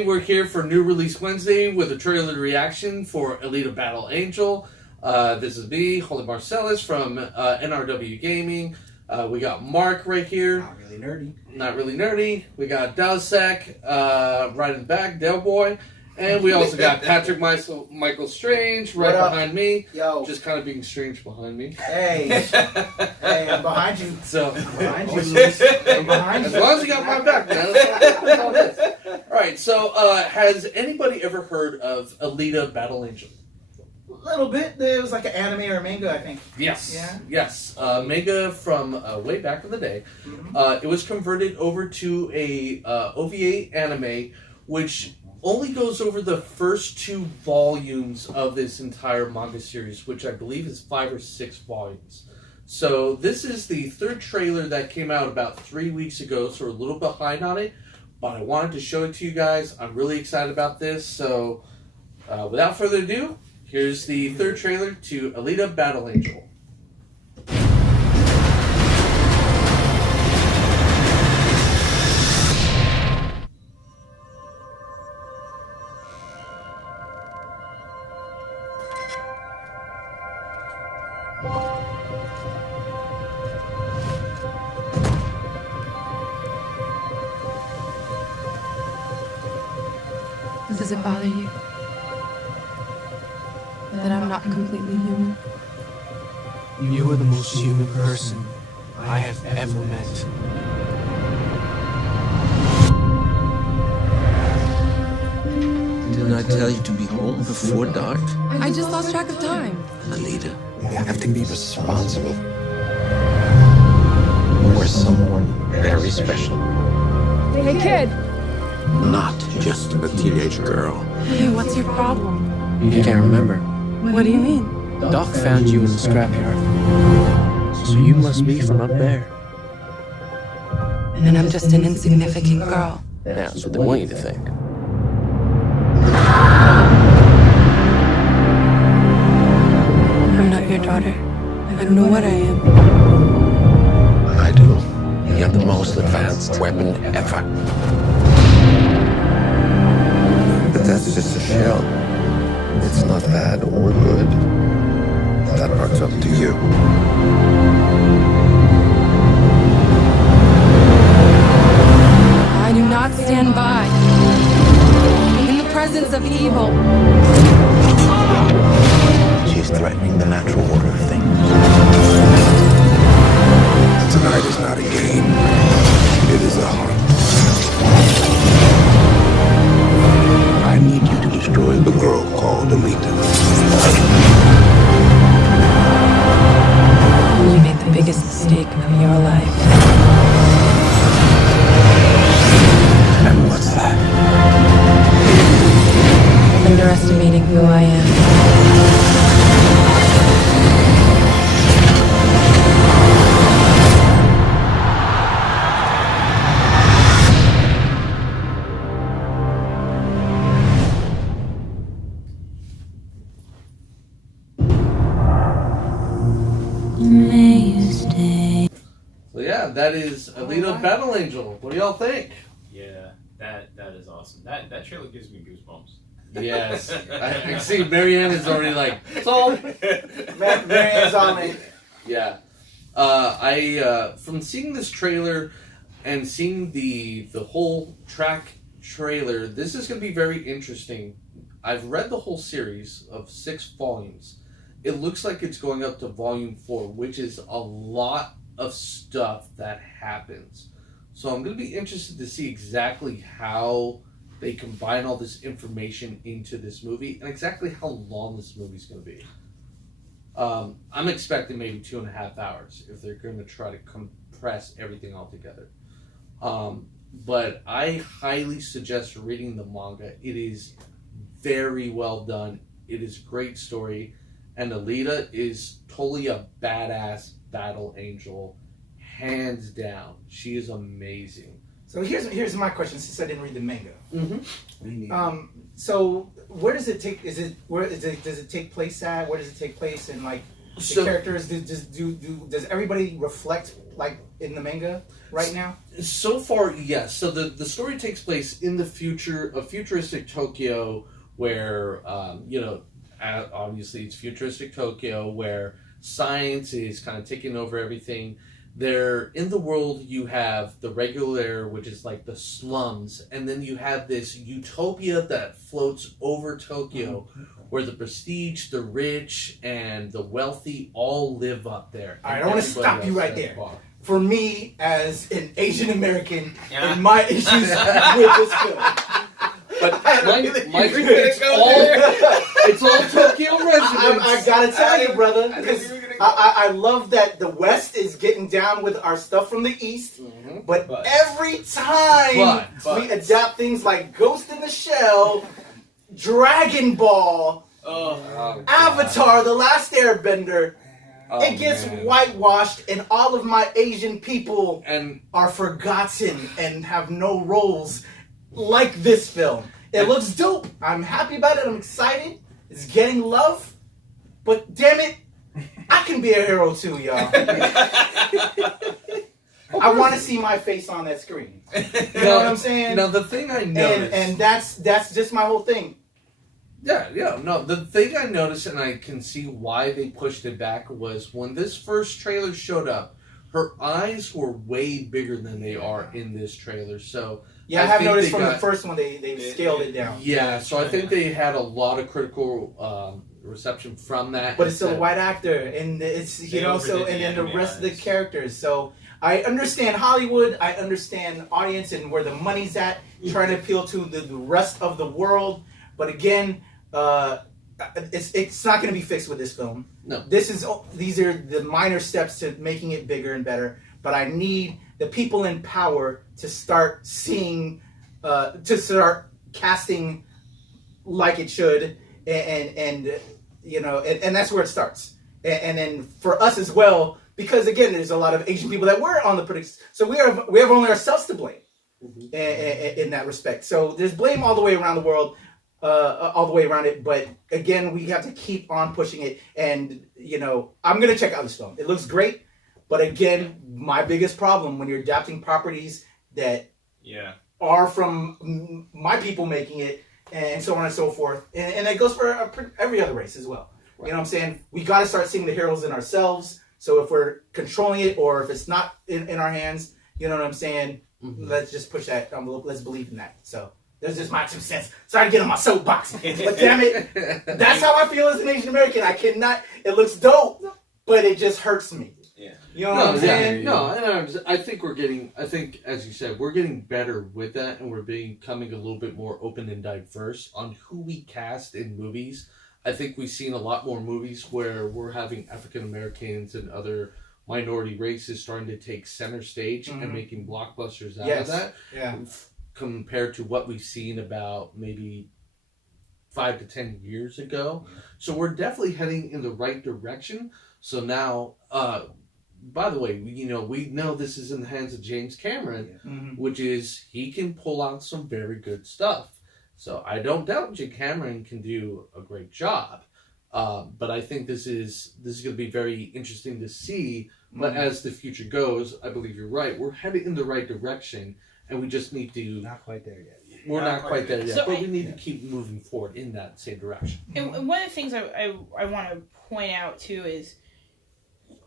everybody. We're here for New Release Wednesday with a trailer reaction for Alita Battle Angel. This is me, Holy Marcellus from NRW Gaming. We got Mark right here. Not really nerdy. Not really nerdy. We got Dowsec right in the back, Del Boy. And we also got Patrick Michael Strange right behind me. Yo. Just kind of being strange behind me. Hey. Hey, I'm behind you. So, Behind you. I'm behind you. as long as you got my back, man. That's all it is. Alright, so has anybody ever heard of Alita Battle Angel? A little bit. It was like an anime or a manga, I think. Yes. Yeah. Yes. Manga from way back in the day. Mm-hmm. It was converted over to a OVA anime, which only goes over the first 2 volumes of this entire manga series, which I believe is 5 or 6 volumes. So this is the 3rd trailer that came out about 3 weeks ago, so we're a little behind on it, but I wanted to show it to you guys. I'm really excited about this, so without further ado, here's the 3rd trailer to Alita Battle Angel. Does it bother you that I'm not completely human? You are the most human person I have ever met. Didn't I tell you to be home before dark? I just lost track of time. Alita, You have to be responsible. We're someone very special. Hey, kid. Not just a teenage girl. Hey, what's your problem? You can't remember. What do you mean? Doc found you in the scrapyard. So you must be from up there. And I'm just an insignificant girl. That's what they want you to think. I'm not your daughter. I don't know what I am. I do. You have the most advanced weapon ever. But that's just a shell. It's not bad or good. That part's up to you. I do not stand by in the presence of evil. She's threatening the natural order of things. Tonight is not a game. It is a hunt. I need you to destroy the girl called Alita. You made the biggest mistake of your life. And what's that? Underestimating who I am. So yeah, that is Alita Battle Angel. What do y'all think? Yeah, that is awesome. That trailer gives me goosebumps. Yes. I see Marianne is already like, sold. Marianne's on it. Yeah. From seeing this trailer and seeing the whole track trailer, this is going to be very interesting. I've read the whole series of 6 volumes. It looks like it's going up to volume 4, which is a lot of stuff that happens. So I'm going to be interested to see exactly how they combine all this information into this movie and exactly how long this movie's going to be. I'm expecting maybe 2.5 hours if they're going to try to compress everything all together. But I highly suggest reading the manga. It is very well done. It is a great story. And Alita is totally a badass battle angel. Hands down. She is amazing. So here's my question, since I didn't read the manga. Mm-hmm. So where does it take? Does it take place at? Where does it take place? And like, The characters, does everybody reflect like in the manga right now? So far, yes. So the story takes place in the future, a futuristic Tokyo, where obviously it's futuristic Tokyo, where science is kind of taking over everything. There, in the world, you have the regular, which is like the slums, and then you have this utopia that floats over Tokyo, where the prestige, the rich, and the wealthy all live up there. All right, I want to stop you right there. For me, as an Asian American, and my issues with this film. But it's all Tokyo residents. I gotta tell you, brother, because I love that the West is getting down with our stuff from the East, but every time we adapt things like Ghost in the Shell, Dragon Ball, Avatar, The Last Airbender, it gets whitewashed, and all of my Asian people are forgotten and have no roles like this film. It looks dope. I'm happy about it. I'm excited. It's getting love. But damn it, I can be a hero too, y'all. I want to see my face on that screen. You know what I'm saying? Now, the thing I noticed... And that's just my whole thing. No, the thing I noticed, and I can see why they pushed it back, was when this first trailer showed up, her eyes were way bigger than they are in this trailer, so... Yeah, I have noticed from the first one they scaled it down. Yeah, so I think they had a lot of critical reception from that. But it's still a white actor, and it's so and then the rest of the characters. So I understand Hollywood, I understand audience and where the money's at, trying to appeal to the rest of the world. But again, it's not going to be fixed with this film. No, these are the minor steps to making it bigger and better. But I need the people in power to start seeing, to start casting like it should, and that's where it starts. And then for us as well, because again, there's a lot of Asian people that were on the predicts, so we have only ourselves to blame in that respect. So there's blame all the way around the world, all the way around it. But again, we have to keep on pushing it. And I'm gonna check out this film. It looks great. But again, my biggest problem when you're adapting properties that are from my people making it, and so on and so forth, and that goes for every other race as well. Right. You know what I'm saying? We got to start seeing the heroes in ourselves. So if we're controlling it, or if it's not in our hands, you know what I'm saying? Let's just push that envelope. Let's believe in that. So that's just my 2 cents. Sorry to get on my soapbox, but damn it, that's how I feel as an Asian American. I cannot. It looks dope, but it just hurts me. Yeah. You know what I'm saying? No, I think as you said, we're getting better with that, and we're becoming a little bit more open and diverse on who we cast in movies. I think we've seen a lot more movies where we're having African Americans and other minority races starting to take center stage and making blockbusters out of that. Yeah. Compared to what we've seen about maybe 5 to 10 years ago. So we're definitely heading in the right direction. So now, by the way, we know this is in the hands of James Cameron, which is, he can pull out some very good stuff. So I don't doubt James Cameron can do a great job. But I think this is going to be very interesting to see. But as the future goes, I believe you're right. We're heading in the right direction, and we just need to... Not quite there yet. We're not quite there yet, so but we need to keep moving forward in that same direction. And one of the things I want to point out, too, is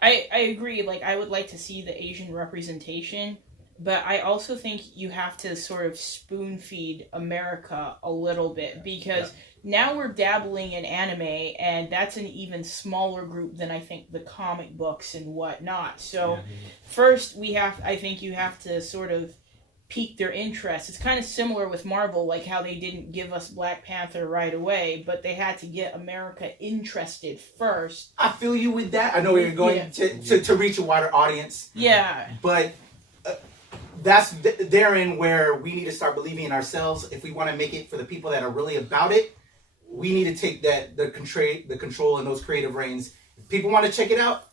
I agree, like, I would like to see the Asian representation, but I also think you have to sort of spoon-feed America a little bit, because now we're dabbling in anime, and that's an even smaller group than I think the comic books and whatnot. So first, I think you have to sort of pique their interest. It's kind of similar with Marvel, like how they didn't give us Black Panther right away, but they had to get America interested first. I feel you with that. I know you're going to reach a wider audience. Yeah. But that's therein where we need to start believing in ourselves. If we want to make it for the people that are really about it, we need to take the control and those creative reins. If people want to check it out,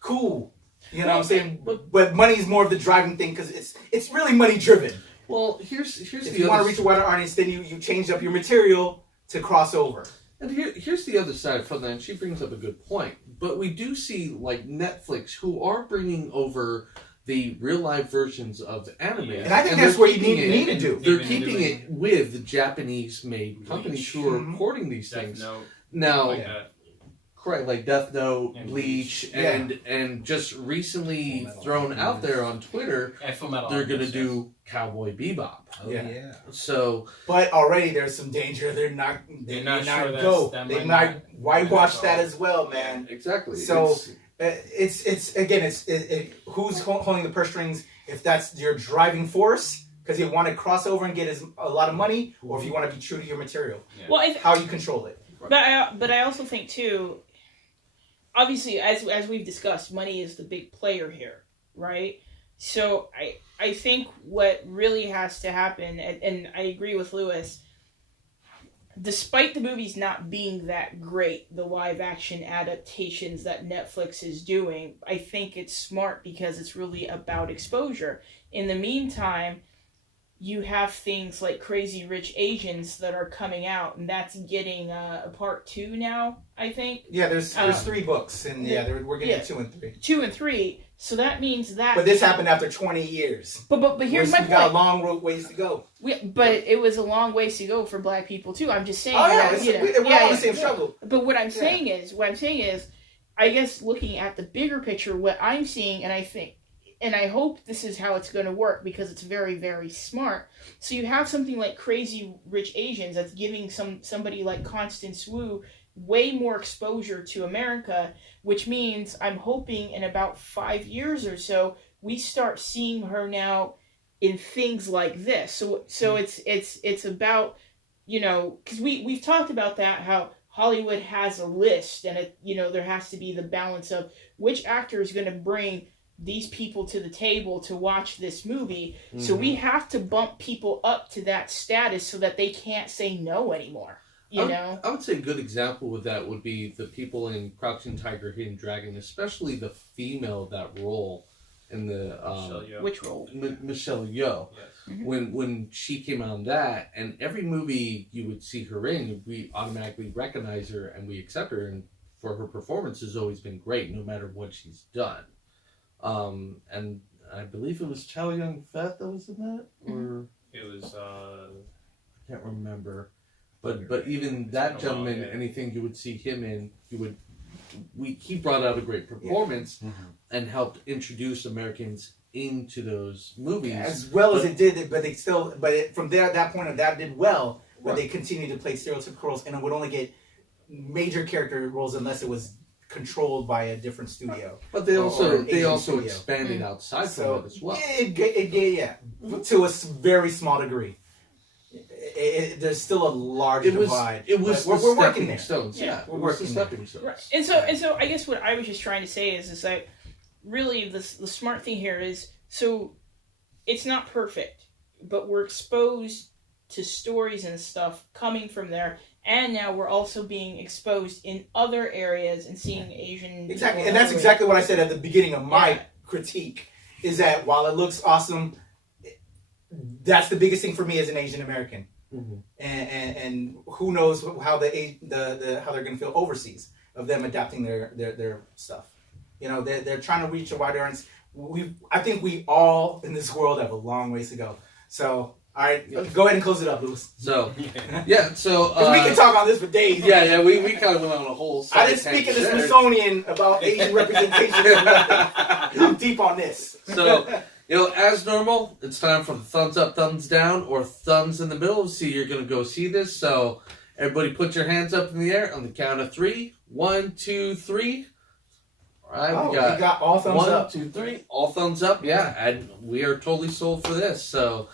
cool. You know what I'm saying? But money's more of the driving thing, because it's really money driven. Well, here's if you want to reach a wider audience, then you change up your material to cross over. And here's the other side from that, and she brings up a good point. But we do see, like, Netflix, who are bringing over the real-life versions of anime. And I think that's what you need to do. They're keeping it with the Japanese-made companies who are recording these things. Now, correct, like Death Note, Bleach, and just recently thrown out there on Twitter, they're going to do Cowboy Bebop. Oh, yeah. So, but already there's some danger. They're not sure go. They might whitewash that as well, man. Exactly. So it's who's holding the purse strings? If that's your driving force, because you want to cross over and get a lot of money, or if you want to be true to your material. Yeah. Well, how you control it. But I also think too. Obviously, as we've discussed, money is the big player here, right? So I think what really has to happen, and I agree with Lewis, despite the movies not being that great, the live-action adaptations that Netflix is doing, I think it's smart because it's really about exposure. In the meantime, you have things like Crazy Rich Asians that are coming out, and that's getting a part 2 now, I think. Yeah, there's 3 books, and we're getting 2 and 3. 2 and 3. So that means that. But this happened after 20 years. But here's my point. We've got a long ways to go. But it was a long ways to go for Black people too. I'm just saying. Oh yeah, we're all the same struggle. But what I'm saying is, I guess looking at the bigger picture, what I'm seeing, and I hope this is how it's going to work because it's very, very smart. So you have something like Crazy Rich Asians that's giving somebody like Constance Wu way more exposure to America, which means I'm hoping in about 5 years or so we start seeing her now in things like this. So it's about, because we've talked about that, how Hollywood has a list, and there has to be the balance of which actor is going to bring these people to the table to watch this movie. Mm-hmm. So we have to bump people up to that status so that they can't say no anymore. I would say a good example with that would be the people in Crouching Tiger, Hidden Dragon, especially the female of that role in the which role? Michelle Yeoh. Yes. Mm-hmm. When she came on that, and every movie you would see her in, we automatically recognize her and we accept her, and for her performance has always been great, no matter what she's done. And I believe it was Chow Yun-fat that was in that, or it was I can't remember. But even that gentleman, anything you would see him in, he brought out a great performance and helped introduce Americans into those movies as well as it did. But from that point on, that did well. But they continued to play stereotypical roles, and it would only get major character roles unless it was controlled by a different studio. But they also expanded outside from it as well. To a very small degree. There's still a large divide. We're working there. Stones. Yeah, we're working stepping stones. Right. And so I guess what I was just trying to say is like, really the smart thing here is, so it's not perfect, but we're exposed to stories and stuff coming from there, and now we're also being exposed in other areas and seeing Asian. Exactly, and that's exactly what I said at the beginning of my critique. Is that while it looks awesome, that's the biggest thing for me as an Asian American. Mm-hmm. And who knows how how they're going to feel overseas of them adapting their stuff. They're trying to reach a wider audience. I think we all in this world have a long ways to go. So, all right, go ahead and close it up, Louis. So, we can talk on this for days. Yeah, we kind of went on a whole. I didn't speak in the Smithsonian about Asian representation. I'm deep on this. So. As normal, it's time for the thumbs up, thumbs down, or thumbs in the middle. See, you're going to go see this. So, everybody put your hands up in the air on the count of 3. 1, 2, 3. All right, we got all thumbs up. 1, 2, 3. All thumbs up, yeah. And we are totally sold for this. So,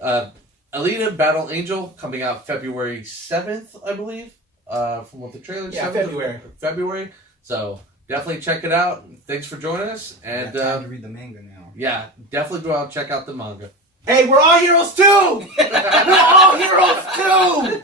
Alita Battle Angel coming out February 7th, I believe, from what the trailer said. Yeah, February. So, definitely check it out. Thanks for joining us. And time to read the manga now. Yeah, definitely go out and check out the manga. Hey, we're all heroes too! We're all heroes too!